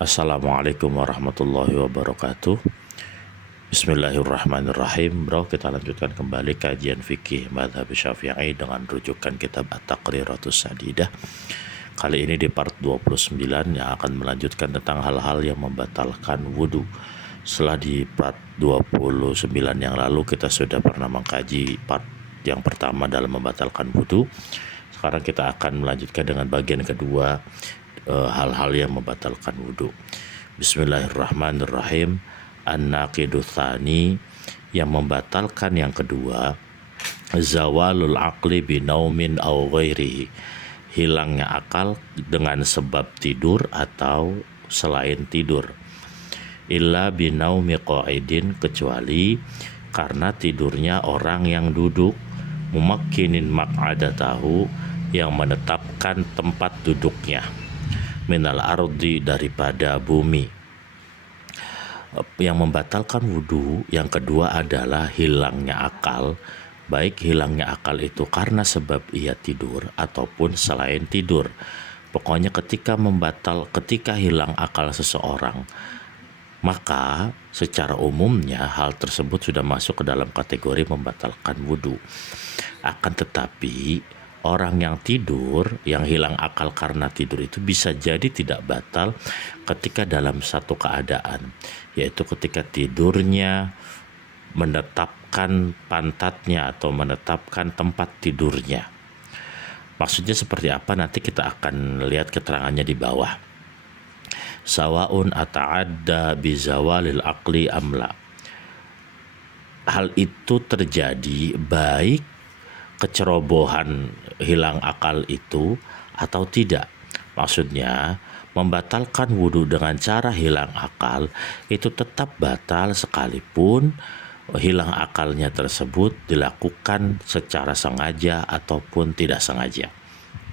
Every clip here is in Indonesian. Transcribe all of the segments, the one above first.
Assalamualaikum warahmatullahi wabarakatuh. Bismillahirrahmanirrahim. Bro, kita lanjutkan kembali kajian fikih Madzhab Syafi'i dengan rujukan kitab At-Taqriratus Sadidah. Kali ini di part 29 yang akan melanjutkan tentang hal-hal yang membatalkan wudhu. Setelah di part 29 yang lalu kita sudah pernah mengkaji part yang pertama dalam membatalkan wudhu. Sekarang kita akan melanjutkan dengan bagian kedua, hal-hal yang membatalkan wudhu. Bismillahirrahmanirrahim. An-naqidu tsani, yang membatalkan yang kedua, zawalul aqli binaumin aw ghairihi, hilangnya akal dengan sebab tidur atau selain tidur. Illa binaumi qa'idin, kecuali karena tidurnya orang yang duduk, mumakkinin maq'adatahu, yang menetapkan tempat duduknya, minal ardi, daripada bumi. Yang membatalkan wudhu yang kedua adalah hilangnya akal, baik hilangnya akal itu karena sebab ia tidur ataupun selain tidur. Pokoknya ketika hilang akal seseorang, maka secara umumnya hal tersebut sudah masuk ke dalam kategori membatalkan wudhu. Akan tetapi orang yang tidur, yang hilang akal karena tidur itu bisa jadi tidak batal ketika dalam satu keadaan, yaitu ketika tidurnya menetapkan pantatnya atau menetapkan tempat tidurnya. Maksudnya seperti apa nanti kita akan lihat keterangannya di bawah. Sawaun ata'adda bizawalil aqli amla. Hal itu terjadi baik kecerobohan hilang akal itu atau tidak. Maksudnya membatalkan wudhu dengan cara hilang akal itu tetap batal sekalipun hilang akalnya tersebut dilakukan secara sengaja ataupun tidak sengaja.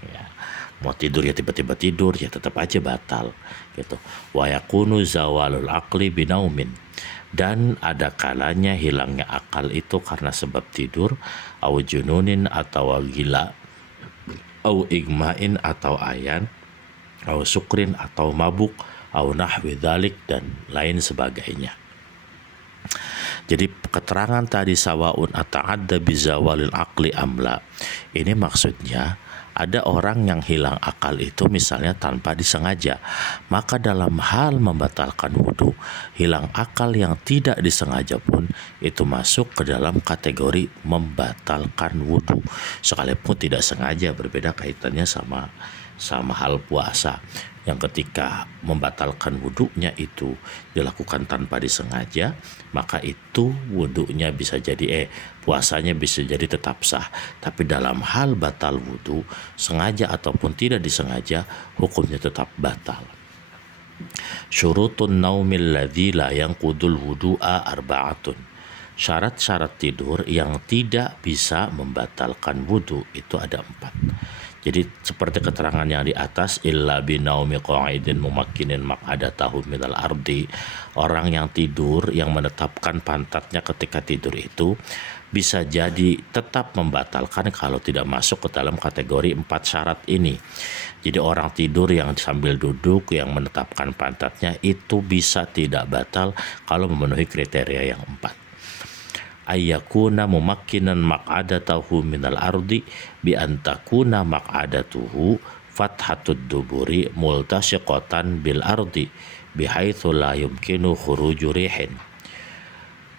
Ya, mau tidur ya tiba-tiba tidur ya tetap aja batal gitu. Wa yakunu zawalul aqli binaumin, dan ada kalanya hilangnya akal itu karena sebab tidur, au jununin atau gila, au igmain atau ayan, au sukrin atau mabuk, au nahwi dzalik, dan lain sebagainya. Jadi keterangan tadi sawaun ata'adda bizawalil aqli amla, ini maksudnya ada orang yang hilang akal itu misalnya tanpa disengaja, maka dalam hal membatalkan wudhu, hilang akal yang tidak disengaja pun itu masuk ke dalam kategori membatalkan wudhu, sekalipun tidak sengaja. Berbeda kaitannya sama hal puasa, yang ketika membatalkan wudhunya itu dilakukan tanpa disengaja, maka itu wudhunya bisa jadi puasanya bisa jadi tetap sah. Tapi dalam hal batal wudhu, sengaja ataupun tidak disengaja, hukumnya tetap batal. Syurutun naumil ladzi la yanqudul wudu'a arba'atun. Syarat-syarat tidur yang tidak bisa membatalkan wudhu itu ada 4. Jadi seperti keterangan yang di atas, illa binaumi qa'idin mumakkinin maq'adatahu minal ardi, orang yang tidur yang menetapkan pantatnya ketika tidur itu bisa jadi tetap membatalkan kalau tidak masuk ke dalam kategori 4 syarat ini. Jadi orang tidur yang sambil duduk yang menetapkan pantatnya itu bisa tidak batal kalau memenuhi kriteria yang 4. Ayyakuna mumakkinan maq'adatahu minal ardi bi antakuna maq'adatuhu fathatud duburi multasyiqatan bil ardi bihaitsu la yumkinu khuruju rihin.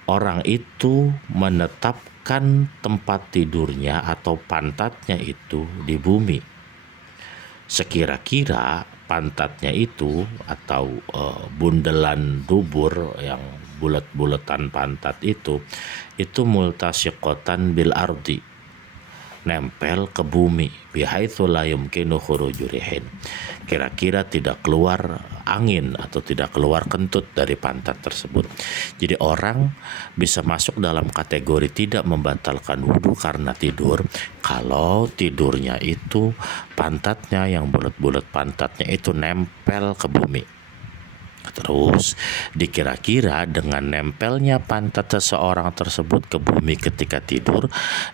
Orang itu menetapkan tempat tidurnya atau pantatnya itu di bumi, sekira-kira pantatnya itu atau bundelan dubur yang bulat-bulatan pantat itu multasyiqatan bil ardi, nempel ke bumi, bihaitsu la yumkinu khuruju rihin, kira-kira tidak keluar angin atau tidak keluar kentut dari pantat tersebut. Jadi orang bisa masuk dalam kategori tidak membatalkan wudhu karena tidur kalau tidurnya itu pantatnya yang bulat-bulat pantatnya itu nempel ke bumi. Terus dikira-kira dengan nempelnya pantat seseorang tersebut ke bumi ketika tidur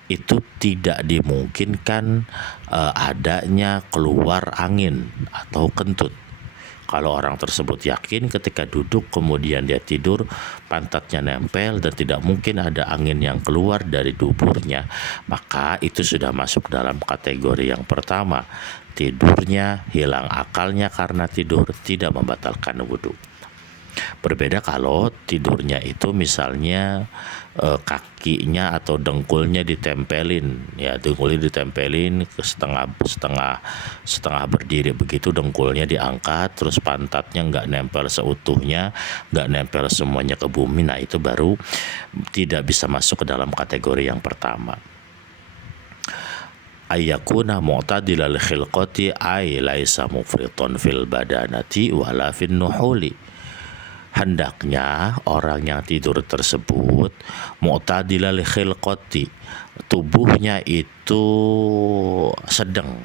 itu tidak dimungkinkan adanya keluar angin atau kentut. Kalau orang tersebut yakin ketika duduk kemudian dia tidur, pantatnya nempel dan tidak mungkin ada angin yang keluar dari duburnya, maka itu sudah masuk dalam kategori yang pertama. Tidurnya hilang akalnya karena tidur, tidak membatalkan wudhu. Berbeda kalau tidurnya itu misalnya kakinya atau dengkulnya ditempelin, ya dengkulnya ditempelin ke setengah berdiri begitu, dengkulnya diangkat, terus pantatnya nggak nempel seutuhnya, nggak nempel semuanya ke bumi. Nah itu baru tidak bisa masuk ke dalam kategori yang pertama. Ayyakuna mu'tadilal khilqati ay laisa mufriton fil badanati wala fin nuhuli. Hendaknya orang yang tidur tersebut mu'tadilal khilqati, tubuhnya itu sedang,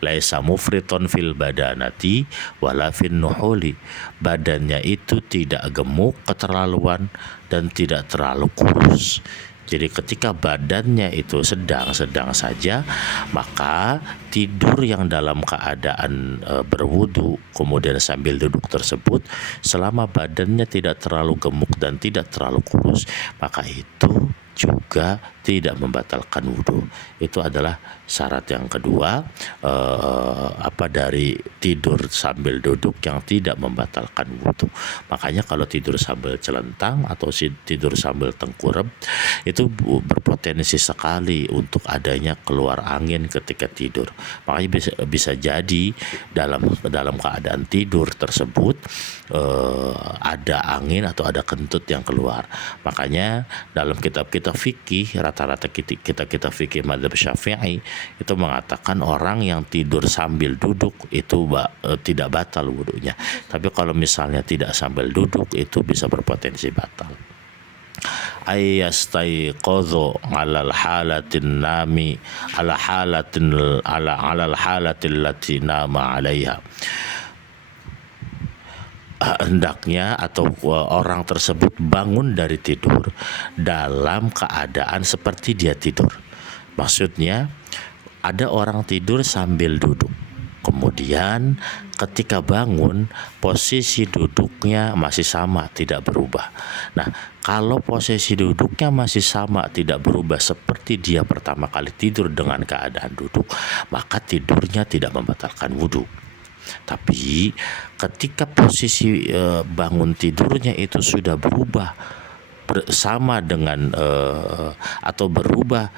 laisa mufriton fil badanati wala fin nuhuli, badannya itu tidak gemuk keterlaluan dan tidak terlalu kurus. Jadi ketika badannya itu sedang-sedang saja, maka tidur yang dalam keadaan berwudu kemudian sambil duduk tersebut, selama badannya tidak terlalu gemuk dan tidak terlalu kurus, maka itu juga tidak membatalkan wudhu. Itu adalah syarat yang kedua dari tidur sambil duduk yang tidak membatalkan wudhu. Makanya kalau tidur sambil celentang atau tidur sambil tengkurap itu berpotensi sekali untuk adanya keluar angin ketika tidur. Makanya bisa jadi dalam keadaan tidur tersebut ada angin atau ada kentut yang keluar. Makanya dalam kitab-kitab fikih, rata-rata kita fikih mazhab Syafi'i itu mengatakan orang yang tidur sambil duduk itu tidak batal wudunya. Tapi kalau misalnya tidak sambil duduk itu bisa berpotensi batal. Ayyastaiqadhu alal halatin nami ala alal halatil lati nama alaiha. Hendaknya atau orang tersebut bangun dari tidur dalam keadaan seperti dia tidur. Maksudnya ada orang tidur sambil duduk, kemudian ketika bangun posisi duduknya masih sama, tidak berubah. Nah, kalau posisi duduknya masih sama, tidak berubah seperti dia pertama kali tidur dengan keadaan duduk, maka tidurnya tidak membatalkan wudhu. Tapi ketika posisi bangun tidurnya itu sudah berubah sama dengan atau berubah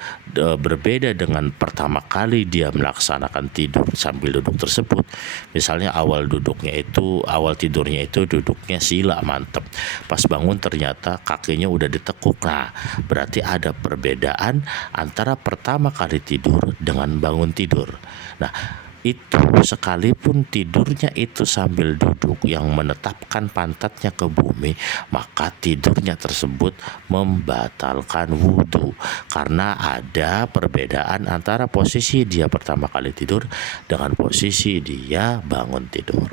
berbeda dengan pertama kali dia melaksanakan tidur sambil duduk tersebut. Misalnya awal tidurnya itu duduknya sila mantep, pas bangun ternyata kakinya udah ditekuk. Nah, berarti ada perbedaan antara pertama kali tidur dengan bangun tidur. Nah, itu sekalipun tidurnya itu sambil duduk yang menetapkan pantatnya ke bumi, maka tidurnya tersebut membatalkan wudhu karena ada perbedaan antara posisi dia pertama kali tidur dengan posisi dia bangun tidur.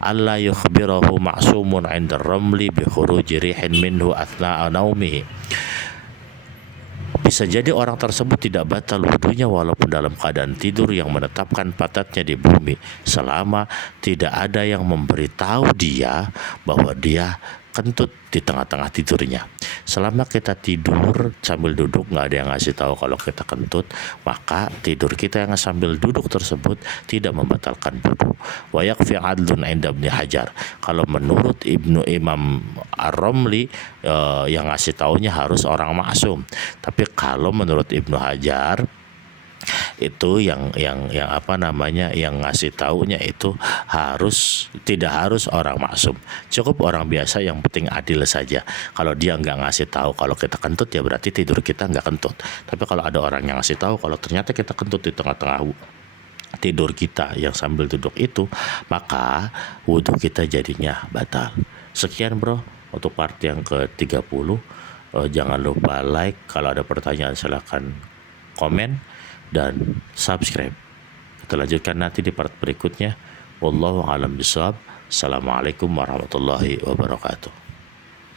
Allah yukhbirahu ma'sumun 'inda ramli bi khuruji rihin minhu athna'a naumihi. Bisa jadi orang tersebut tidak batal wudunya walaupun dalam keadaan tidur yang menetapkan pantatnya di bumi, selama tidak ada yang memberitahu dia bahwa dia kentut di tengah-tengah tidurnya. Selama kita tidur sambil duduk nggak ada yang ngasih tahu kalau kita kentut, maka tidur kita yang sambil duduk tersebut tidak membatalkan wudu. Wa yakfi adlun 'inda Ibnu Hajar. Kalau menurut Imam Ar-Ramli yang ngasih taunya harus orang maksum. Tapi kalau menurut Ibnu Hajar itu yang ngasih taunya itu tidak harus orang maksum, cukup orang biasa yang penting adil saja. Kalau dia nggak ngasih tahu kalau kita kentut, ya berarti tidur kita nggak kentut. Tapi kalau ada orang yang ngasih tahu kalau ternyata kita kentut di tengah-tengah tidur kita yang sambil duduk itu, maka wudhu kita jadinya batal. Sekian bro untuk part yang ke-30. Jangan lupa like, kalau ada pertanyaan silakan komen dan subscribe. Kita lanjutkan nanti di part berikutnya. Wallahu a'lam bishawab. Assalamualaikum warahmatullahi wabarakatuh.